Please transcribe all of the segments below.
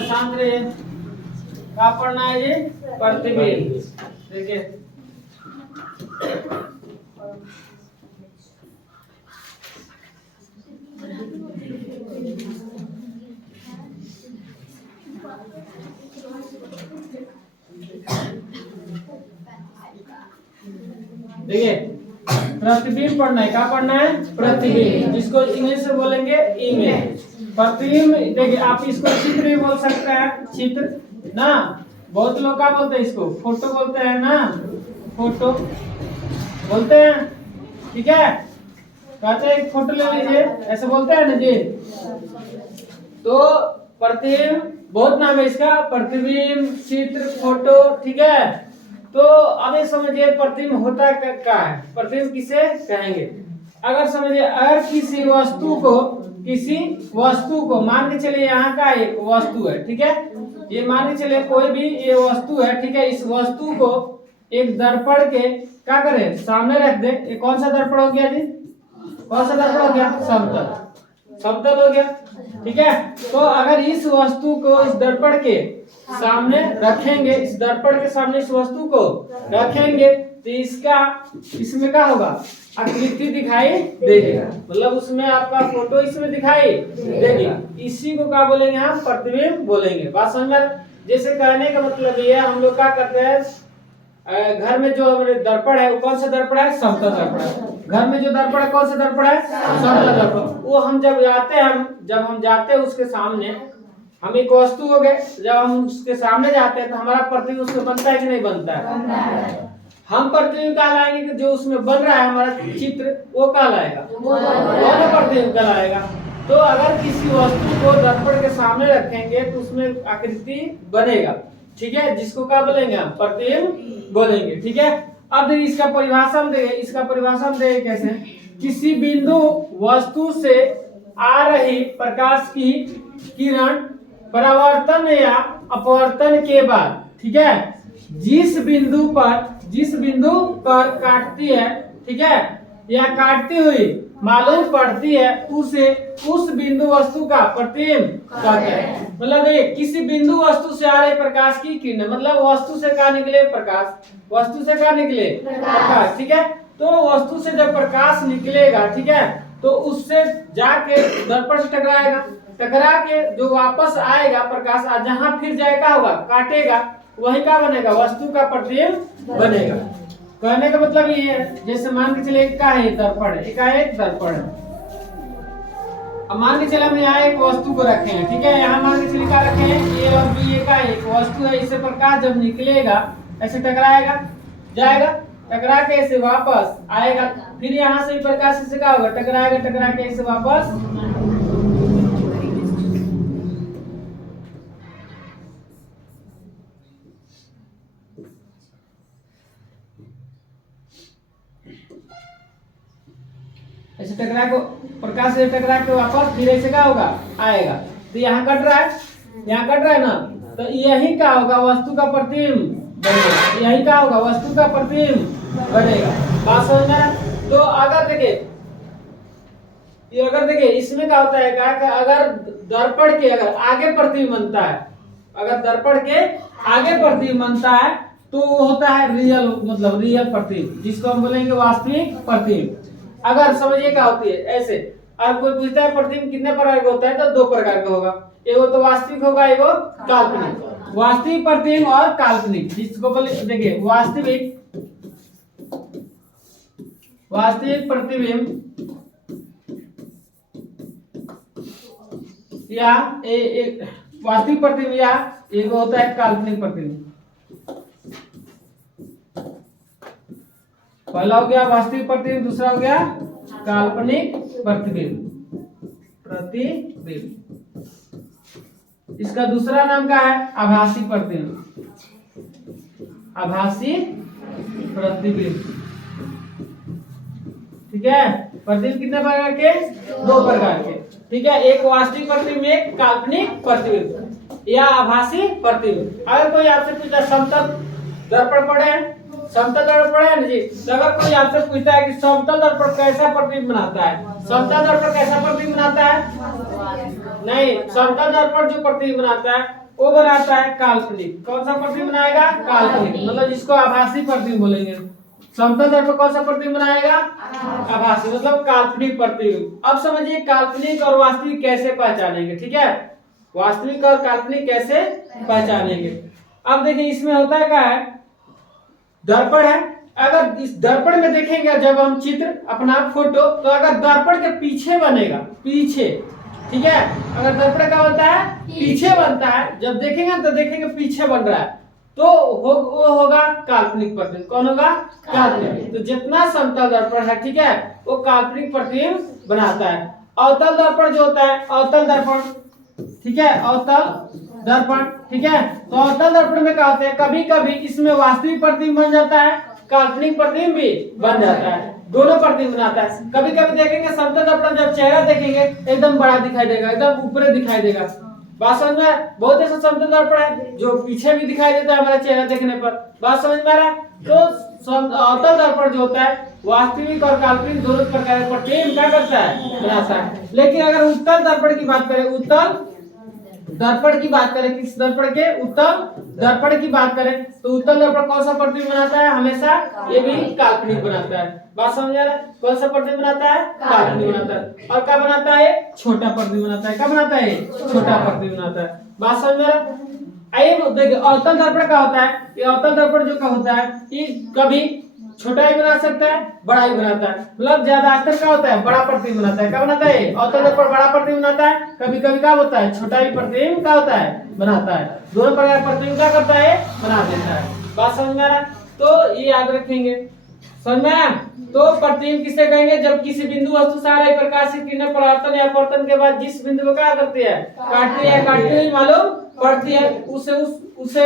शांत रहिए। क्या पढ़ना है ये? प्रतिबिंब। देखिए देखिए प्रतिबिंब पढ़ना है। क्या पढ़ना है? प्रतिबिंब, जिसको इंग्लिश में बोलेंगे इमेज। प्रतिबिंब देखिए, आप इसको चित्र भी बोल सकते हैं, चित्र ना। बहुत लोग क्या बोलते हैं इसको? फोटो बोलते हैं ना, फोटो बोलते हैं। ठीक है, कहते हैं एक फोटो ले लीजिए, ऐसे बोलते हैं ना जी। तो प्रतिबिंब बहुत नाम है इसका, प्रतिबिंब, चित्र, फोटो। ठीक है, तो अब ये समझिए प्रतिबिंब होता क्या है, प्रतिबिंब किसे कहेंगे। अगर समझिए, अगर किसी वस्तु को मान के चलिए यहाँ का एक वस्तु है, ठीक है, ये मान के चलिए कोई भी ये वस्तु है, ठीक है, इस वस्तु को एक दर्पण के क्या करें, सामने रख दे। ये कौन सा दर्पण हो गया जी? कौन सा दर्पण हो गया? समतल, समतल हो गया। ठीक है, तो अगर इस वस्तु को इस दर्पण के सामने रखेंगे, इस दर्पण के सामने इस वस्तु को रखेंगे, तो इसमें क्या होगा? आकृति दिखाई देगी, मतलब उसमें आपका फोटो इसमें दिखाई देगी। इसी को क्या बोलेंगे हम? प्रतिबिंब बोलेंगे। बात समझ में? जैसे कहने का मतलब ये है, हम लोग क्या करते हैं, घर में जो हमारे दर्पण है वो कौन सा दर्पण है? समतल दर्पण है। घर में जो दर्पण है कौन सा दर्पण है? समतल दर्पण। वो हम जब जाते हैं उसके सामने, हम एक वस्तु हो गए, जब हम उसके सामने जाते हैं तो हमारा प्रतिबिंब उसमें बनता है कि नहीं बनता है? हम प्रतिबिंब कहलाएंगे कि जो उसमें बन रहा है हमारा चित्र, वो कहलाएगा, वो प्रतिबिंब कहलाएगा। तो अगर किसी वस्तु को दर्पण के सामने रखेंगे तो उसमें आकृति बनेगा। ठीक है, जिसको क्या बोलेंगे हम? प्रतिबिंब बोलेंगे। ठीक है, अब देखिए इसका परिभाषा हम देंगे। इसका परिभाषा हम देंगे कैसे? किसी बिंदु वस्तु से आ रही प्रकाश की किरण परावर्तन या अपवर्तन के बाद, ठीक है, जिस बिंदु पर काटती है, ठीक है, या काटती हुई मालूम पड़ती है, उसे उस बिंदु वस्तु का प्रतिबिंब कहते हैं। मतलब ये किसी बिंदु वस्तु से आ रही प्रकाश की किरण, मतलब वस्तु से क्या निकले? प्रकाश। वस्तु से क्या निकले? प्रकाश। ठीक है, तो वस्तु से जब प्रकाश निकलेगा, ठीक है, तो उससे जाके दर्पण से टकराएगा, टकरा के जो वापस आएगा प्रकाश, जहां फिर जाएगा होगा, काटेगा, वही का बनेगा? वस्तु का प्रतिबिंब बनेगा। कहने का मतलब ये है, जैसे मान के चले का है दर्पण, एक दर्पण है। अब मान के चले हम यहाँ एक वस्तु को रखे हैं, ठीक है, यहाँ मान के चले क्या रखे हैं? ए और बी का एक वस्तु है। इससे प्रकाश जब निकलेगा ऐसे टकराएगा, जाएगा, टकरा के ऐसे वापस आएगा, फिर यहाँ से प्रकाश से क्या होगा? टकराएगा, टकरा के ऐसे वापस। ऐसे टकरा को प्रकाश से टकरा के वापस फिर ऐसे क्या होगा? आएगा। तो यहाँ कट रहा है, यहाँ कट रहा है ना, तो यही क्या होगा? वस्तु का प्रतिबिंब बनेगा। यही क्या होगा? वस्तु का प्रतिबिंब बनेगा। बात समझ में? तो अगर देखिए इसमें क्या होता है कि अगर दर्पण के अगर आगे प्रतिबिंब बनता है, अगर दर्पण के आगे प्रतिबिंब बनता है तो वो होता है रियल, मतलब रियल प्रतिबिंब, जिसको हम बोलेंगे वास्तविक प्रतिबिंब। अगर समझिए क्या होती है ऐसे, और कोई पूछता है प्रतिबिंब कितने प्रकार का होता है, तो दो प्रकार का होगा, एगो तो वास्तविक होगा, एगो काल्पनिक। वास्तविक प्रतिबिंब और काल्पनिक, जिसको बोले देखिए वास्तविक प्रतिबिंब या एक वास्तविक प्रतिबिंब या एगो होता है काल्पनिक प्रतिबिंब। पहला हो गया वास्तविक प्रतिबिंब, दूसरा हो गया काल्पनिक प्रतिबिंब। इसका दूसरा नाम क्या है? आभासी प्रतिबिंब। आभासी प्रतिबिंब, ठीक है। प्रतिबिंब कितने प्रकार के? दो प्रकार के, ठीक है, एक वास्तविक प्रतिबिंब, एक काल्पनिक प्रतिबिंब या आभासी प्रतिबिंब। अगर कोई आपसे पूछा समतल दर्पण पड़े हैं, समतल दर्पण पढ़े हैं ना जी। तो अगर कोई आपसे पूछता है कि समतल दर्पण कैसा प्रतिबिंब बनाता है, समतल दर्पण कैसा प्रतिबिंब बनाता है? नहीं, समतल दर्पण जो प्रतिबिंब बनाता है वो बनाता है काल्पनिक। कौन सा प्रतिबिंब बनाएगा? काल्पनिक, मतलब जिसको आभासी प्रतिबिंब बोलेंगे। समतल दर्पण कौन सा प्रतिबिंब बनाएगा? आभासी, मतलब काल्पनिक प्रतिबिंब। अब समझिए काल्पनिक और वास्तविक कैसे पहचानेंगे, ठीक है? वास्तविक और काल्पनिक कैसे पहचानेंगे। अब देखिए इसमें होता है क्या है, दर्पण है, अगर इस दर्पण में देखेंगे जब हम चित्र अपना फोटो, तो अगर दर्पण के पीछे बनेगा, पीछे, ठीक है, अगर दर्पण का होता है पीछे बनता है, जब देखेंगे तो देखेंगे पीछे बन रहा है, तो वो होगा काल्पनिक प्रतिबिंब। कौन होगा? काल्पनिक। तो जितना समतल दर्पण है, ठीक है, वो काल्पनिक प्रतिबिंब बनाता है। अवतल दर्पण जो होता है, अवतल दर्पण, ठीक है, अवतल दर्पण, ठीक है, तो अवतल दर्पण में क्या होता है, कभी कभी इसमें वास्तविक प्रतिबिंब बन जाता है, काल्पनिक प्रतिबिंब भी बन जाता है, दोनों प्रतिबिंब बनाता है। कभी कभी देखेंगे समतल दर्पण जब चेहरा देखेंगे एकदम बड़ा दिखाई देगा, एकदम ऊपर दिखाई देगा। बात समझ में? बहुत ऐसा समतल दर्पण है जो पीछे भी दिखाई देता है हमारा चेहरा देखने पर। बात समझ में आ रहा है? तो अवतल दर्पण जो होता है वास्तविक और काल्पनिक दोनों प्रकार के प्रतिबिंब क्या करता है? बनाता है। लेकिन अगर उत्तल दर्पण की बात करें, उत्तल दर्पण की बात करें, किस दर्पण के? उत्तल दर्पण की बात करें, तो उत्तल दर्पण कौन सा प्रतिबिंब बनाता है? हमेशा ये भी काल्पनिक बनाता है। बात समझ आ रहा है? कौन सा प्रतिबिंब बनाता है? काल्पनिक बनाता है। और क्या बनाता है? छोटा प्रतिबिंब बनाता है। क्या बनाता है? छोटा प्रतिबिंब बनाता है। बात समझ आ रहा है? आइए देखिए अवतल दर्पण का होता है, ये अवतल दर्पण जो का होता है ये कभी छोटा ही बना सकता है, बड़ा ही बनाता है, मतलब ज्यादातर क्या होता है? बड़ा प्रतिबिंब बनाता है। क्या बनाता है? अवतल दर्पण बड़ा प्रतिबिंब बनाता है, कभी कभी क्या होता है? छोटा ही प्रतिबिंब क्या होता है? बनाता है। दोनों प्रकार प्रतिबिंब क्या करता है? बना देता है। बात समझ में आ रहा है? तो ये याद रखेंगे, समझ में आया? तो प्रतिबिंब किसे कहेंगे? जब किसी बिंदु वस्तु से आ रही प्रकाश की किरणें परावर्तन या अपवर्तन के बाद जिस बिंदु को क्या करती है? काटती है, काटती हुई मालूम पड़ती है, उसे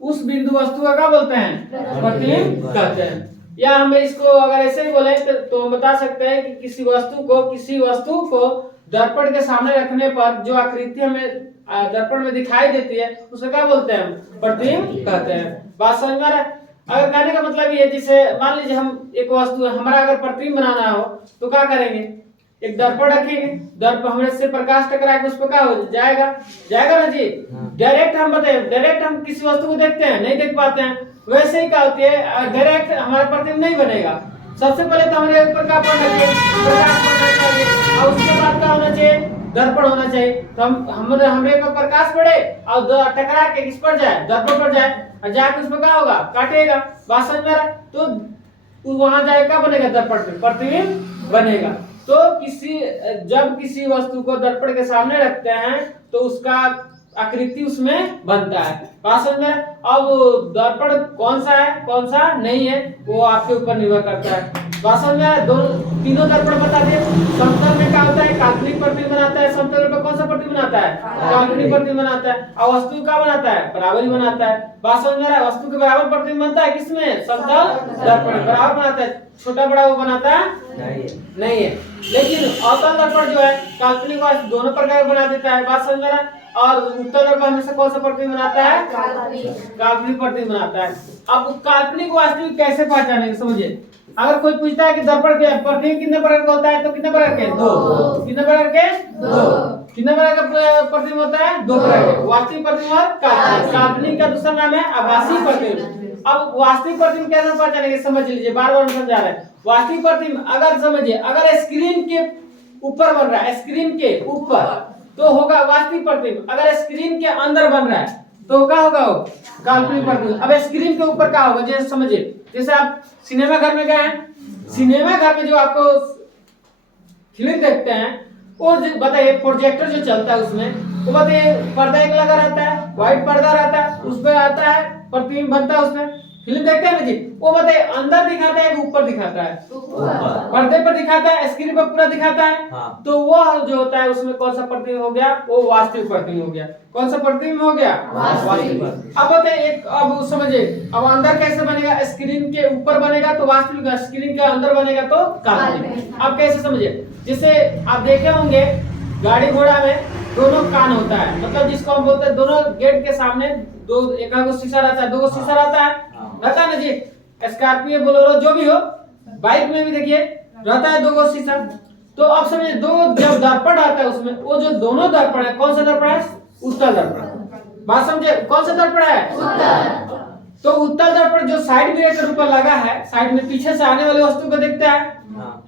उस बिंदु वस्तु का क्या बोलते हैं? प्रतिबिंब कहते हैं। या हम इसको अगर ऐसे ही बोले तो हम बता सकते हैं कि किसी वस्तु को दर्पण के सामने रखने पर जो आकृति हमें दर्पण में दिखाई देती है उसे क्या बोलते हैं? प्रतिबिंब कहते हैं। बात समझ में आ रहा है? अगर कहने का मतलब ये, जैसे मान लीजिए हम एक वस्तु हमारा अगर प्रतिबिंब बनाना हो तो क्या करेंगे? एक दर्पण रखेंगे, दर्पण हमारे से प्रकाश टकरा के उस पर क्या हो जाएगा ना जी। डायरेक्ट हम बताए, डायरेक्ट हम किसी वस्तु को देखते हैं, नहीं देख पाते हैं, वैसे ही क्या होती है, डायरेक्ट हमारा प्रतिबिंब नहीं बनेगा। सबसे पहले तो हमारे ऊपर क्या पड़ना चाहिए? प्रकाश पड़ना चाहिए, और उसके बाद क्या होना चाहिए? दर्पण होना चाहिए। तो हमारे पर प्रकाश पड़े और टकरा के किस पर जाए? दर्पण पर जाए, और जाके उस पर क्या होगा? काटेगा। बात समझ में आ रहा है? तो वहां जाएगा, बनेगा दर्पण पे प्रतिबिंब बनेगा। तो जब किसी वस्तु को दर्पण के सामने रखते हैं तो उसका आकृति उसमें बनता है। बात समझ में? अब दर्पण कौन सा है कौन सा नहीं है वो आपके ऊपर निर्भर करता है। बात समझ में? तीनों दर्पण बता दिए। समतल में क्या होता है? काल्पनिक प्रतिबिंब बनाता है। समतल पर कौन सा प्रतिबिंब बनाता है? काल्पनिक प्रतिबिंब बनाता है। और वस्तु का बनाता है? बराबर ही बनाता है। बात समझ में आ रहा है? वस्तु के बराबर प्रतिबिंब बनता है किसमें? समतल दर्पण बराबर बनाता है। छोटा बड़ा वो बनाता है नहीं है। लेकिन अवतल दर्पण जो है काल्पनिक और दोनों प्रकार बना देता है। बात समझ में आ रहा है? और उत्तल दर्पण हमेशा कौन सा प्रतिबिंब बनाता है? काल्पनिक प्रतिबिंब बनाता है। अब काल्पनिक वास्तविक कैसे पहचानेंगे? समझिए, अगर कोई पूछता है कि दर्पण के प्रतिबिंब कितने प्रकार का होता है, तो कितने प्रकार के? दो। कितने प्रकार के? दो। कितने प्रकार का प्रतिबिंब होता है? दो प्रकार के, वास्तविक प्रतिबिंब और काल्पनिक। काल्पनिक का दूसरा नाम है आभासी प्रतिबिंब। अब वास्तविक प्रतिबिंब कैसे पहचानेंगे? समझ लीजिए, बार बार समझा रहे हैं। वास्तविक प्रतिबिंब अगर समझिए, अगर स्क्रीन के ऊपर बन रहा है, स्क्रीन के ऊपर, तो होगा वास्तविक प्रतिबिंब। अगर स्क्रीन के अंदर बन रहा है तो क्या होगा? वो काल्पनिक प्रतिबिंब। अब स्क्रीन के ऊपर क्या होगा? जैसे समझिए, जैसे आप सिनेमा घर में गए हैं, सिनेमा घर में जो आपको फिल्म देखते हैं वो बताइए, प्रोजेक्टर जो चलता है उसमें वो बताइए पर्दा एक लगा रहता है, व्हाइट पर्दा रहता है, उस पर आता है प्रतिबिंब बनता है, उसमें फिल्म देखते हैं ना जी। वो बताइए अंदर दिखाता है कि ऊपर दिखाता है? पर्दे पर दिखाता है, स्क्रीन पर पूरा दिखाता है। हाँ। तो वो जो होता है उसमें कौन सा प्रतिबिंब हो गया? वो वास्तविक प्रतिबिंब हो गया। कौन सा प्रतिबिंब हो गया? वास्तविक। अब बताइए अब समझिए, अब अंदर कैसे बनेगा? स्क्रीन के ऊपर बनेगा तो वास्तविक, स्क्रीन के अंदर बनेगा तो काल्पनिक। अब कैसे समझिए? जैसे आप देखे होंगे गाड़ी घोड़ा में दोनों कान होता है, मतलब जिसको हम बोलते हैं दोनों गेट के सामने दो, एक शीशा रहता है, दो शीशा रहता है ना जी। स्कॉर्पियो बोलेरो जो भी हो, बाइक में भी देखिए रहता है 2 शीशा। तो अब समझिए दो जब दर्पण आता है उसमें वो जो दोनों दर्पण है, कौन सा दर्पण है? उत्तल दर्पण। बात समझे? कौन सा दर्पण है? उत्तल। तो उत्तल दर्पण जो साइड मिरर के ऊपर लगा है, साइड में पीछे से आने वाली वस्तु को देखता है।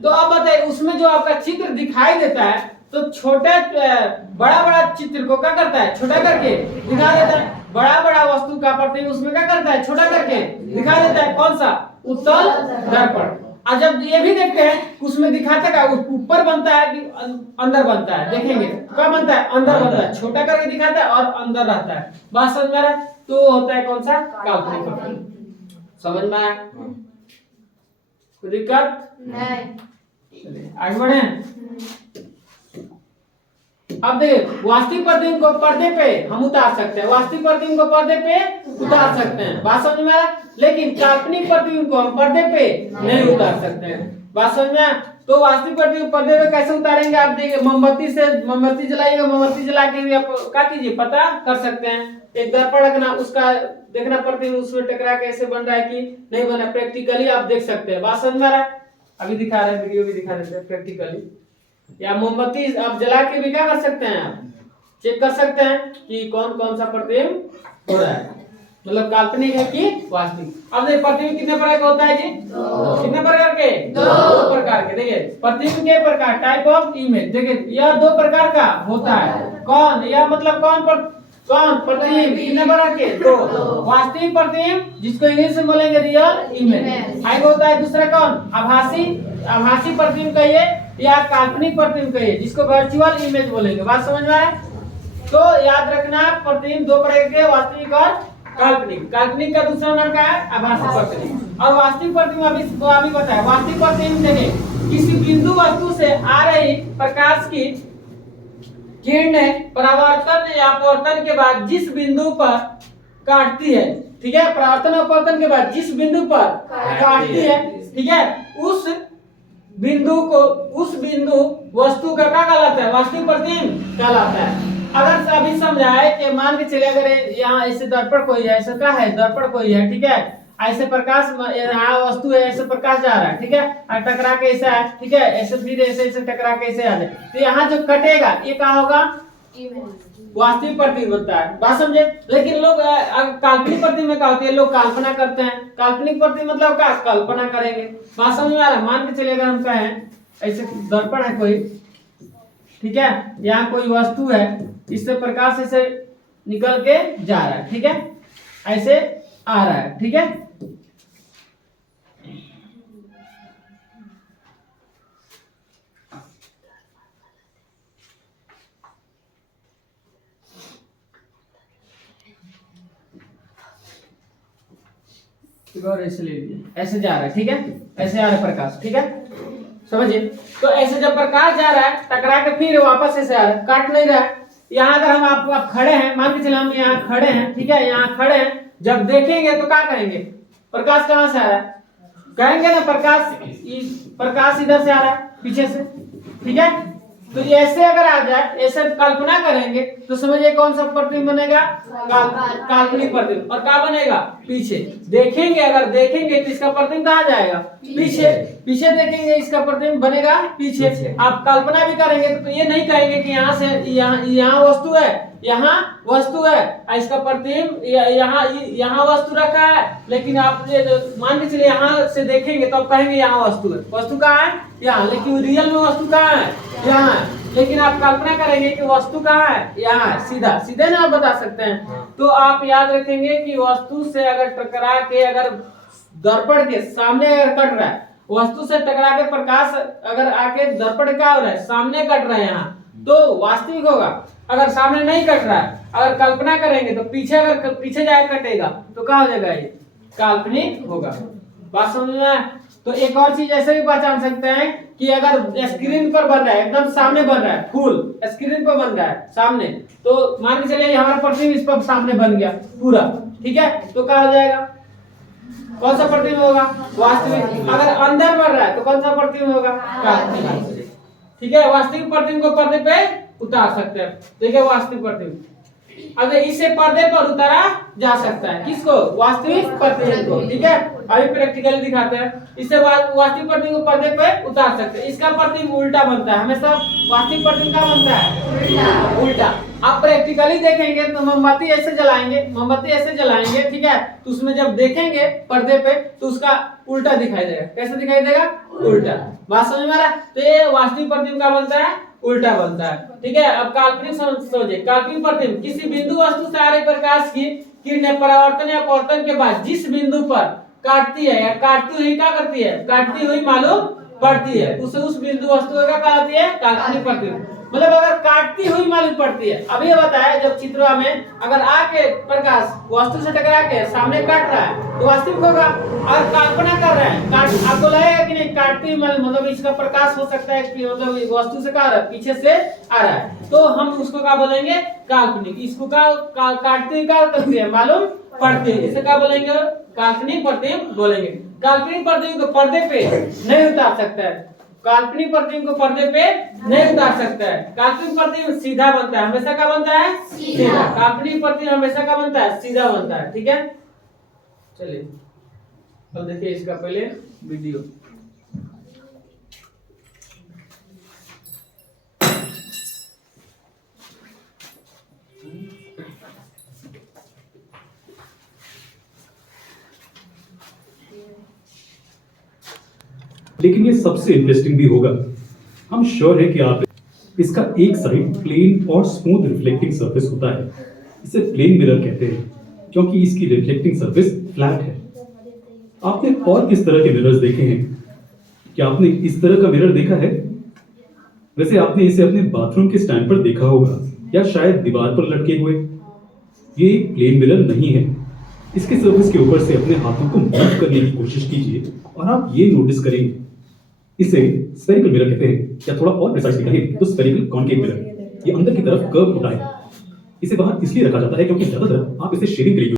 तो अब बताइए उसमें जो आपका चित्र दिखाई देता है, तो छोटे बड़ा बड़ा चित्र को क्या करता है? छोटा करके दिखा देता है। बड़ा बड़ा वस्तु का प्रतिबिंब उसमें क्या करता है? छोटा करके दिखा देता है। कौन सा? उत्तल दर्पण। और जब ये भी देखते हैं उसमें दिखाता है ऊपर बनता है कि अंदर बनता है, देखेंगे क्या बनता है? अंदर बनता है। छोटा करके दिखाता है और अंदर रहता है। बात समझ में आ रहा है? तो होता है कौन सा? काल्पनिक प्रतिबिंब। समझ में आया? कोई दिक्कत नहीं? चलिए आगे बढ़े। अब देखिए वास्तविक प्रतिबिंब को पर्दे पे हम उतार सकते हैं, वास्तविक प्रतिबिंब को पर्दे पे उतार सकते हैं। बात समझ में आया? लेकिन काल्पनिक प्रतिबिंब को हम पर्दे पे नहीं उतार सकते हैं। बात समझ में आया? तो वास्तविक प्रतिबिंब पर्दे पे कैसे उतारेंगे? आप देखिए मोमबत्ती जलाइएगा, मोमबत्ती जला के भी आप क्या कीजिए पता कर सकते हैं। एक दर्पण रखना, उसका देखना प्रतिबिंब उसमें टकरा के ऐसे बन रहा है कि नहीं बना, प्रैक्टिकली आप देख सकते हैं। बात समझ में आ रहा है? अभी दिखा रहे हैं, वीडियो भी दिखा देते हैं प्रैक्टिकली। या मोमबत्ती आप जला के भी क्या कर सकते हैं? आप चेक कर सकते हैं कि कौन कौन सा प्रतिबिंब हो रहा है, मतलब काल्पनिक है कि वास्तविक। अब देखिए प्रतिबिंब कितने प्रकार का होता है जी? कितने प्रकार के? 2 प्रकार के। देखिए प्रतिबिंब के प्रकार, टाइप ऑफ इमेज। देखिए यह 2 प्रकार का होता है। कौन? यह मतलब कौन प्रतिबिंब? कितने प्रकार के? 2। वास्तविक प्रतिबिंब जिसको इंग्लिश में बोलेंगे रियल इमेज। आगे होता है दूसरा कौन? आभासी प्रतिबिंब कहिए या काल्पनिक प्रतिबिंब कहिए, जिसको वर्चुअल इमेज बोलेंगे। बात समझ में आए? तो याद रखना प्रतिबिंब 2 प्रकार के, वास्तविक और काल्पनिक। काल्पनिक का दूसरा नाम क्या है? आभासी प्रतिबिंब। और वास्तविक प्रतिबिंब अभी बताया। वास्तविक प्रतिबिंब देखिए किसी बिंदु वस्तु से आ रही प्रकाश की किरणें परावर्तन या अपवर्तन के बाद जिस बिंदु पर काटती है, ठीक है, परावर्तन अपवर्तन के बाद जिस बिंदु पर काटती है, ठीक है, उस बिंदु वस्तु का क्या कहलाता है? वास्तविक प्रतिबिंब कहलाता है। अगर अभी समझाए कि मान के चले अगर यहाँ ऐसे दर्पण कोई है, ऐसे क्या है? दर्पण कोई है, ठीक है, ऐसे प्रकाश यहाँ वस्तु है, ऐसे प्रकाश जा रहा है, ठीक है, और टकरा के ऐसा है, ठीक है, ऐसे फिर ऐसे टकरा के ऐसे आ जाए, तो यहाँ जो कटेगा ये क्या होगा? वास्तविक प्रतिबिंब होता है। बात समझे? लेकिन लोग काल्पनिक प्रतिबिंब में क्या होती है? लोग कल्पना करते हैं। काल्पनिक प्रतिबिंब मतलब क्या? कल्पना करेंगे। बात समझ में आ रहा है? मान के चलिए अगर हम कहें ऐसे दर्पण है कोई, ठीक है, यहाँ कोई वस्तु है, इससे प्रकाश ऐसे निकल के जा रहा है, ठीक है, ऐसे आ रहा है, ठीक है। ऐसे ले लीजिए, ऐसे जा रहा है, ठीक है, ऐसे आ रहा है प्रकाश, ठीक है, समझिए। तो ऐसे जब प्रकाश जा रहा है टकरा के फिर वापस ऐसे आ रहा है, काट नहीं रहा है। यहाँ अगर हम आप खड़े हैं, मान के चले हम यहाँ खड़े हैं, ठीक है, यहाँ खड़े हैं, जब देखेंगे तो क्या कहेंगे? प्रकाश कहाँ से आ रहा है? कहेंगे ना प्रकाश इधर से आ रहा है, पीछे से, ठीक है। तो ऐसे अगर आ जाए, ऐसे कल्पना करेंगे तो समझिए कौन सा प्रतिबिंब बनेगा? काल्पनिक प्रतिबिंब। और क्या बनेगा? पीछे देखेंगे, अगर देखेंगे तो इसका प्रतिबिंब कहाँ जाएगा? पीछे देखेंगे, इसका प्रतिबिंब बनेगा पीछे। आप कल्पना भी करेंगे तो ये नहीं कहेंगे कि यहाँ से यहाँ वस्तु है, यहाँ वस्तु है, इसका प्रतिबिंब यहाँ वस्तु रखा है, लेकिन आप मान के चलिए यहाँ से देखेंगे तो आप कहेंगे यहाँ वस्तु है। वस्तु कहाँ है? यहाँ, लेकिन रियल में वस्तु कहाँ है? यहाँ है। लेकिन आप कल्पना करेंगे कि वस्तु कहाँ है? यहाँ है। सीधे ना आप बता सकते हैं। तो आप याद रखेंगे कि वस्तु से अगर टकरा के, अगर दर्पण के सामने अगर कट रहा है, वस्तु से टकरा के प्रकाश अगर आके दर्पण का हो रहा है, सामने कट रहा है यहाँ, तो वास्तविक होगा। अगर सामने नहीं कट रहा है, अगर कल्पना करेंगे तो पीछे, अगर पीछे जाए कटेगा तो क्या हो जाएगा? ये काल्पनिक होगा। बात समझ में आया? तो एक और चीज ऐसे भी पहचान सकते हैं कि अगर स्क्रीन पर बन रहा है, एकदम सामने बन रहा है, फुल स्क्रीन पर बन रहा है सामने, तो मान के चलिए हमारा प्रतिबिंब इस पर सामने बन गया पूरा, ठीक है, तो क्या हो जाएगा? कौन सा प्रतिबिंब होगा? वास्तविक। अगर अंदर बन रहा है तो कौन सा प्रतिबिंब होगा? काल्पनिक, ठीक है। वास्तविक प्रतिबिंब को पर्दे पे उतार सकते हैं, देखिए वास्तविक प्रतिबिंब। अगर इसे पर्दे पर उतारा जा सकता है, किसको? वास्तविक प्रतिबिंब को, ठीक है। अभी प्रैक्टिकली दिखाते हैं। इससे वास्तविक प्रतिबिंब को पर्दे पे उतार सकते हैं। इसका प्रतिबिंब उल्टा बनता है, हमेशा वास्तविक प्रतिबिंब क्या बनता है? उल्टा। आप प्रैक्टिकली देखेंगे तो मोमबत्ती ऐसे जलाएंगे, ठीक है, तो उसमें जब देखेंगे पर्दे पे तो उसका उल्टा दिखाई देगा। कैसे दिखाई देगा? उल्टा। बात समझ में आ रहा है? तो ये वास्तविक प्रतिबिंब का बनता है, उल्टा बनता है, ठीक है। अब काल्पनिक समझिए। काल्पनिक प्रतिबिंब किसी बिंदु वस्तु से आ रहे प्रकाश की किरणें परावर्तन या अपवर्तन के बाद जिस बिंदु पर काटती है या काटती हुई क्या करती है? काटती हुई मालूम पड़ती है, उस बिंदु वस्तु का क्या कहती है? काल्पनिक प्रतिबिंब। मतलब अगर काटती हुई मालूम पड़ती है। अब ये बताया जब चित्रों में अगर आके प्रकाश वस्तु से टकरा के सामने काट रहा है तो वास्तविक होगा। अगर कल्पना कर रहे हैं आपको लगेगा कि नहीं काटती हुई मालूम, मतलब इसका प्रकाश हो सकता है कि मतलब वस्तु से क्या पीछे से आ रहा है, तो हम उसको क्या बोलेंगे? काल्पनिक। इसको काटती हुई क्या करती है? मालूम पड़ती है, इसे क्या बोलेंगे? काल्पनिक प्रतिबिंब बोलेंगे। काल्पनिक प्रतिबिंब को पर्दे पे नहीं उतार सकता है। काल्पनिक प्रतिबिंब को पर्दे पे नहीं उतार सकता है। काल्पनिक प्रतिबिंब सीधा बनता है, हमेशा क्या बनता है? सीधा। काल्पनिक प्रतिबिंब हमेशा क्या बनता है? सीधा बनता है, ठीक है। चलिए अब देखिए इसका पहले वीडियो। लेकिन ये सबसे इंटरेस्टिंग भी होगा। हम श्योर है कि आप इसका एक साइड प्लेन और स्मूथ रिफ्लेक्टिंग सरफेस होता है। इसे प्लेन मिरर कहते हैं क्योंकि इसकी रिफ्लेक्टिंग सरफेस फ्लैट है। आपने और किस तरह के मिरर्स देखे हैं? क्या आपने इस तरह का मिरर देखा है? वैसे आपने इसे अपने बाथरूम के स्टैंड पर देखा होगा या शायद दीवार पर लटके हुए। ये एक प्लेन मिरर नहीं है। इसके सरफेस के ऊपर से अपने हाथों को मूव करने की कोशिश कीजिए और आप ये नोटिस करेंगे इसे स्फेरिकल मिरर कहते हैं, या थोड़ा और प्रिसाइजली कहें तो स्फेरिकल कॉन्केव मिरर। ये अंदर की तरफ कर्व होता है। इसे बाहर इसलिए रखा जाता है क्योंकि ज्यादातर आप इसे शेडिंग के लिए